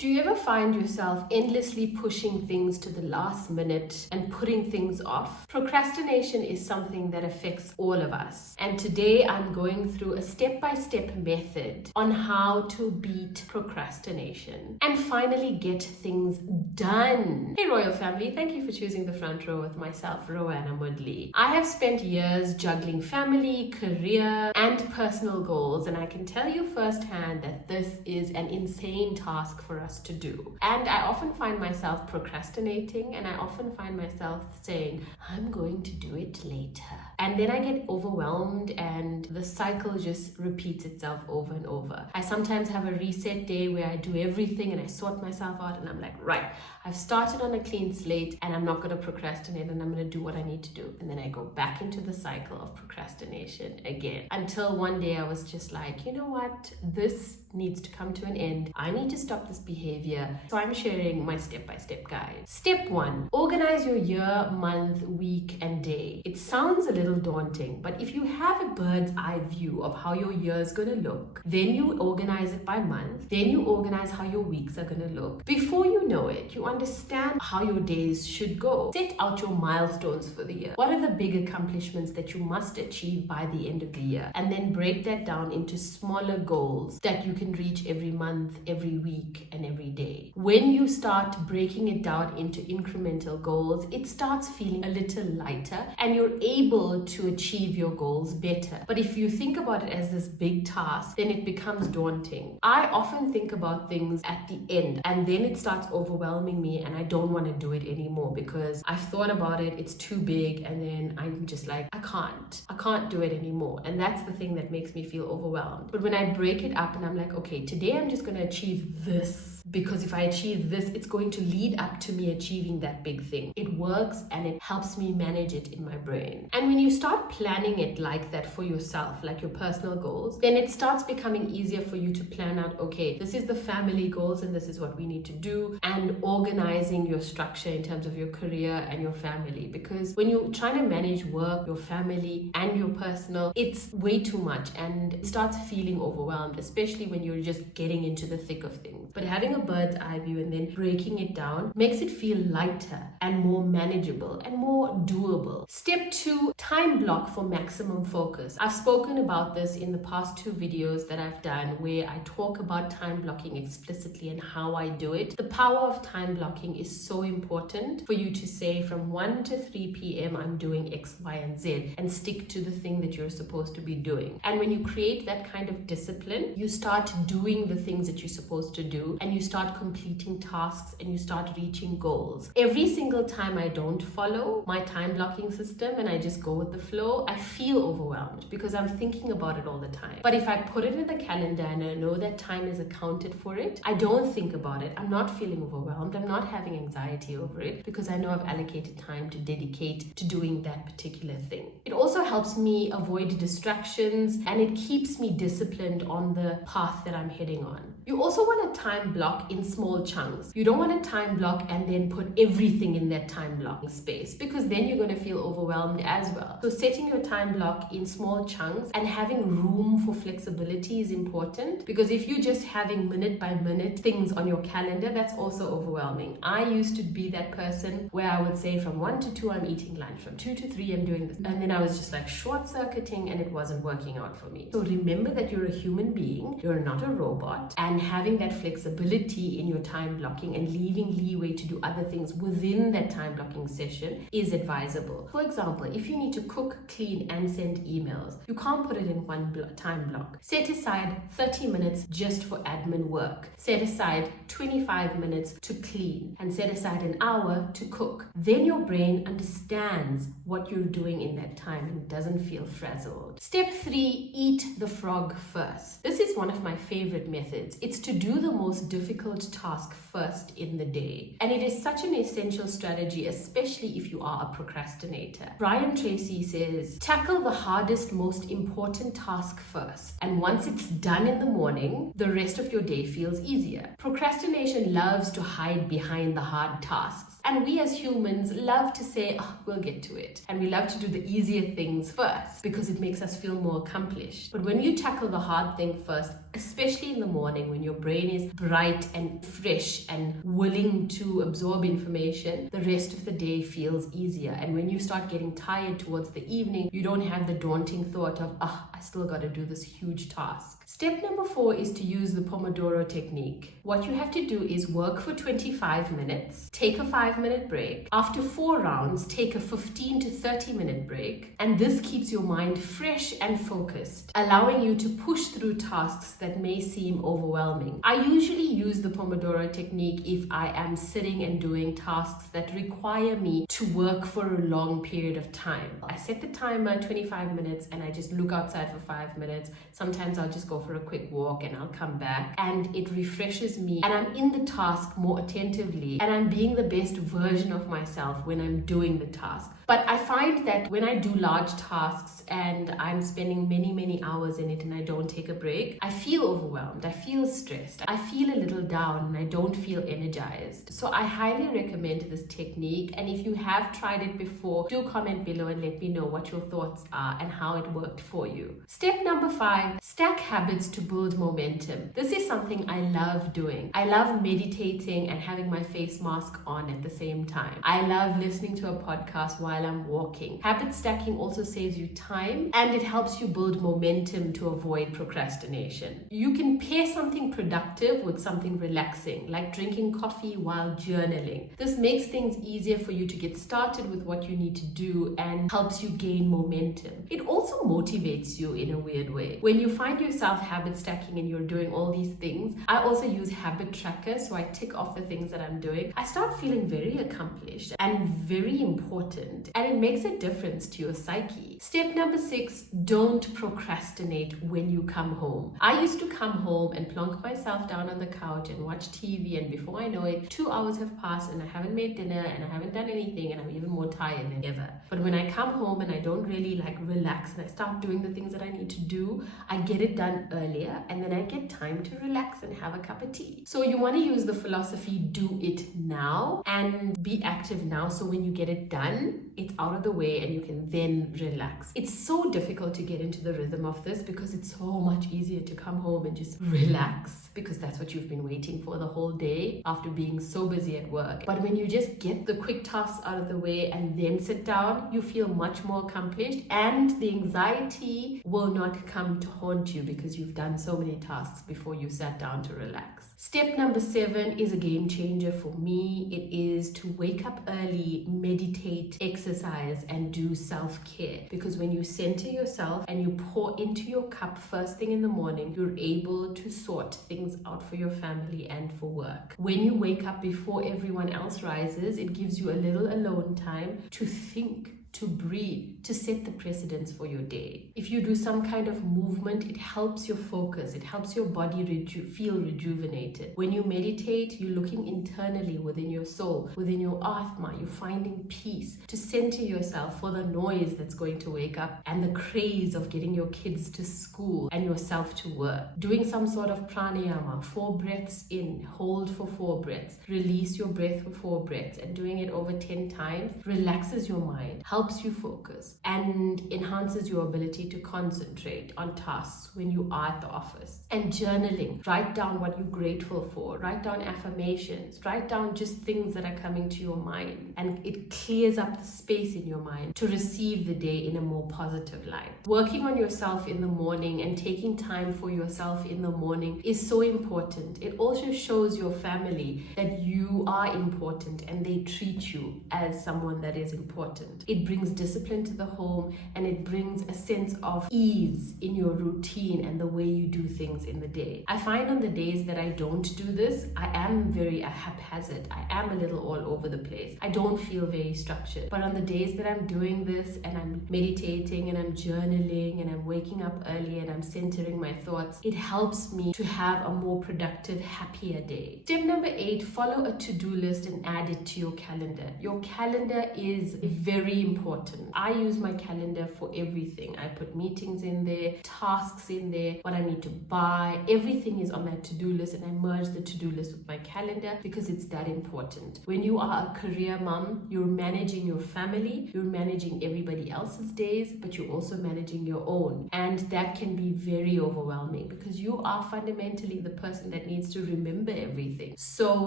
Do you ever find yourself endlessly pushing things to the last minute and putting things off? Procrastination is something that affects all of us. And today I'm going through a step-by-step method on how to beat procrastination and finally get things done. Hey Royal Family, thank you for choosing the front row with myself, Rowanna Mudley. I have spent years juggling family, career, and personal goals, and I can tell you firsthand that this is an insane task for us to do. And I often find myself procrastinating, and I often find myself saying, I'm going to do it later. And then I get overwhelmed and the cycle just repeats itself over and over. I sometimes have a reset day where I do everything and I sort myself out and I'm like, right, I've started on a clean slate and I'm not going to procrastinate and I'm going to do what I need to do. And then I go back into the cycle of procrastination again. Until one day I was just like, you know what? This needs to come to an end. I need to stop this behavior. So I'm sharing my step-by-step guide. Step 1, organize your year, month, week, and day. It sounds a little daunting, but if you have a bird's eye view of how your year is going to look, then you organize it by month, then you organize how your weeks are going to look. Before you know it, you understand how your days should go. Set out your milestones for the year. What are the big accomplishments that you must achieve by the end of the year? And then break that down into smaller goals that you can reach every month, every week, and every day. When you start breaking it down into incremental goals, it starts feeling a little lighter and you're able to achieve your goals better. But if you think about it as this big task, then it becomes daunting. I often think about things at the end and then it starts overwhelming me and I don't want to do it anymore because I've thought about it, it's too big, and then I'm just like, I can't do it anymore. And that's the thing that makes me feel overwhelmed. But when I break it up and I'm like, okay, today I'm just going to achieve this, because if I achieve this, it's going to lead up to me achieving that big thing. It works and it helps me manage it in my brain. And when you start planning it like that for yourself, like your personal goals, then it starts becoming easier for you to plan out, okay, this is the family goals and this is what we need to do, and organizing your structure in terms of your career and your family. Because when you're trying to manage work, your family, and your personal, it's way too much and it starts feeling overwhelmed, especially when you're just getting into the thick of things. But having a bird's eye view and then breaking it down makes it feel lighter and more manageable and more doable. Step 2, time block for maximum focus. I've spoken about this in the past 2 videos that I've done where I talk about time blocking explicitly and how I do it. The power of time blocking is so important for you to say from 1 to 3 p.m. I'm doing X, Y, and Z, and stick to the thing that you're supposed to be doing. And when you create that kind of discipline, you start doing the things that you're supposed to do and you start completing tasks and you start reaching goals. Every single time I don't follow my time blocking system and I just go with the flow, I feel overwhelmed because I'm thinking about it all the time. But if I put it in the calendar and I know that time is accounted for it, I don't think about it. I'm not feeling overwhelmed. I'm not having anxiety over it because I know I've allocated time to dedicate to doing that particular thing. It also helps me avoid distractions and it keeps me disciplined on the path that I'm heading on. You also want to time block in small chunks. You don't want to time block and then put everything in that time blocking space because then you're going to feel overwhelmed as well. So setting your time block in small chunks and having room for flexibility is important, because if you're just having minute by minute things on your calendar, that's also overwhelming. I used to be that person where I would say from 1 to 2 I'm eating lunch, from 2 to 3 I'm doing this, and then I was just like short-circuiting and it wasn't working out for me. So remember that you're a human being, you're not a robot, and having that flexibility in your time blocking and leaving leeway to do other things within that time blocking session is advisable. For example, if you need to cook, clean, and send emails, you can't put it in one time block. Set aside 30 minutes just for admin work. Set aside 25 minutes to clean and set aside an hour to cook. Then your brain understands what you're doing in that time and doesn't feel frazzled. Step 3, eat the frog first. This is one of my favorite methods. It's to do the most difficult task first in the day. And it is such an essential strategy, especially if you are a procrastinator. Brian Tracy says, tackle the hardest, most important task first. And once it's done in the morning, the rest of your day feels easier. Procrastination loves to hide behind the hard tasks. And we as humans love to say, oh, we'll get to it. And we love to do the easier things first because it makes us feel more accomplished. But when you tackle the hard thing first, especially in the morning when your brain is bright and fresh and willing to absorb information, the rest of the day feels easier. And when you start getting tired towards the evening, you don't have the daunting thought of, I still got to do this huge task. Step number 4 is to use the Pomodoro technique. What you have to do is work for 25 minutes, take a 5-minute break. After 4 rounds, take a 15 to 30-minute break. And this keeps your mind fresh and focused, allowing you to push through tasks that may seem overwhelming. I usually use the Pomodoro technique if I am sitting and doing tasks that require me to work for a long period of time. I set the timer 25 minutes and I just look outside for 5 minutes. Sometimes I'll just go for a quick walk and I'll come back, and it refreshes me and I'm in the task more attentively and I'm being the best version of myself when I'm doing the task. But I find that when I do large tasks and I'm spending many hours in it and I don't take a break, I feel overwhelmed, I feel stressed, I feel a little down and I don't feel energized. So I highly recommend this technique, and if you have tried it before, do comment below and let me know what your thoughts are and how it worked for you. Step number 5, stack habits to build momentum. This is something I love doing. I love meditating and having my face mask on at the same time. I love listening to a podcast while I'm walking. Habit stacking also saves you time and it helps you build momentum to avoid procrastination. You can pair something productive with something relaxing, like drinking coffee while journaling. This makes things easier for you to get started with what you need to do and helps you gain momentum. It also motivates you in a weird way. When you find yourself habit stacking and you're doing all these things, I also use habit trackers, so I tick off the things that I'm doing. I start feeling very accomplished and very important, and it makes a difference to your psyche. Step number 6, don't procrastinate when you come home. I used to come home and plonk myself down on the couch and watch TV, and before I know it, 2 hours have passed and I haven't made dinner and I haven't done anything and I'm even more tired than ever. But when I come home and I don't really relax and I start doing the things that I need to do, I get it done earlier and then I get time to relax and have a cup of tea. So you want to use the philosophy, do it now and be active now, so when you get it done, it's out of the way and you can then relax. It's so difficult to get into the rhythm of this because it's so much easier to come home and just relax, because that's what you've been waiting for the whole day after being so busy at work. But when you just get the quick tasks out of the way and then sit down, you feel much more accomplished and the anxiety will not come to haunt you because you've done so many tasks before you sat down to relax. Step number 7 is a game changer for me. It is to wake up early, meditate, exercise, and do self-care. Because when you center yourself and you pour into your cup first thing in the morning, you're able to sort things out for your family and for work. When you wake up before everyone else rises, it gives you a little alone time to think, to breathe, to set the precedence for your day. If you do some kind of movement, it helps your focus, it helps your body feel rejuvenated. When you meditate, you're looking internally within your soul, within your Atma, you're finding peace to center yourself for the noise that's going to wake up and the craze of getting your kids to school and yourself to work. Doing some sort of pranayama, 4 breaths in, hold for 4 breaths, release your breath for 4 breaths, and doing it over 10 times relaxes your mind, helps you focus, and enhances your ability to concentrate on tasks when you are at the office. And journaling, write down what you're grateful for, write down affirmations, write down just things that are coming to your mind, and it clears up the space in your mind to receive the day in a more positive light. Working on yourself in the morning and taking time for yourself in the morning is so important. It also shows your family that you are important and they treat you as someone that is important. It brings discipline to the home and it brings a sense of ease in your routine and the way you do things in the day. I find on the days that I don't do this, I am very haphazard. I am a little all over the place. I don't feel very structured. But on the days that I'm doing this and I'm meditating and I'm journaling and I'm waking up early and I'm centering my thoughts, it helps me to have a more productive, happier day. Step number 8, follow a to-do list and add it to your calendar. Your calendar is very important important. I use my calendar for everything. I put meetings in there, tasks in there, what I need to buy, everything is on that to-do list, and I merge the to-do list with my calendar because it's that important. When you are a career mom, you're managing your family, you're managing everybody else's days, but you're also managing your own. And that can be very overwhelming because you are fundamentally the person that needs to remember everything. So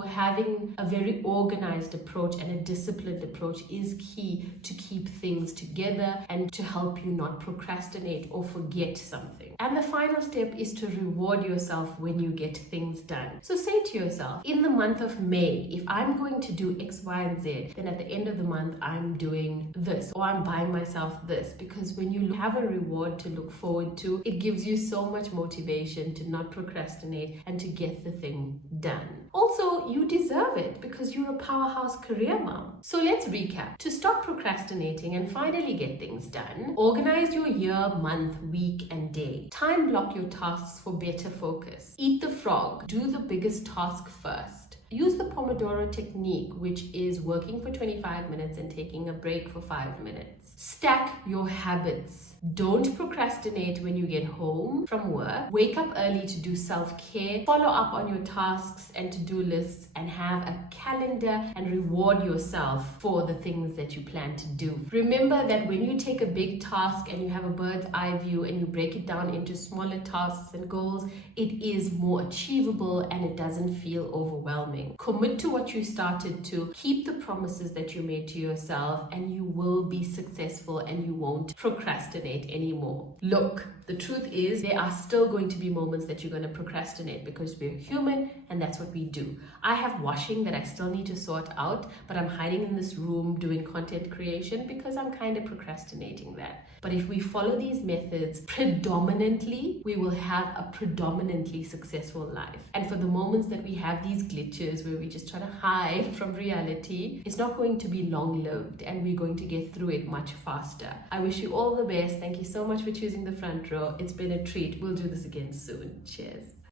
having a very organized approach and a disciplined approach is key to keep things together and to help you not procrastinate or forget something. And the final step is to reward yourself when you get things done. So say to yourself, in the month of May, if I'm going to do X, Y, and Z, then at the end of the month, I'm doing this or I'm buying myself this. Because when you have a reward to look forward to, it gives you so much motivation to not procrastinate and to get the thing done. Also, you deserve it because you're a powerhouse career mom. So let's recap. To stop procrastinating and finally get things done, organize your year, month, week, and day. Time block your tasks for better focus. Eat the frog. Do the biggest task first. Use the Pomodoro technique, which is working for 25 minutes and taking a break for 5 minutes. Stack your habits. Don't procrastinate when you get home from work. Wake up early to do self-care. Follow up on your tasks and to-do lists and have a calendar and reward yourself for the things that you plan to do. Remember that when you take a big task and you have a bird's eye view and you break it down into smaller tasks and goals, it is more achievable and it doesn't feel overwhelming. Commit to what you started to. Keep the promises that you made to yourself and you will be successful and you won't procrastinate anymore. Look, the truth is there are still going to be moments that you're going to procrastinate because we're human and that's what we do. I have washing that I still need to sort out, but I'm hiding in this room doing content creation because I'm kind of procrastinating that. But if we follow these methods predominantly, we will have a predominantly successful life. And for the moments that we have these glitches where we just try to hide from reality, it's not going to be long-lived and we're going to get through it much faster. I wish you all the best. Thank you so much for choosing the front row. It's been a treat. We'll do this again soon. Cheers.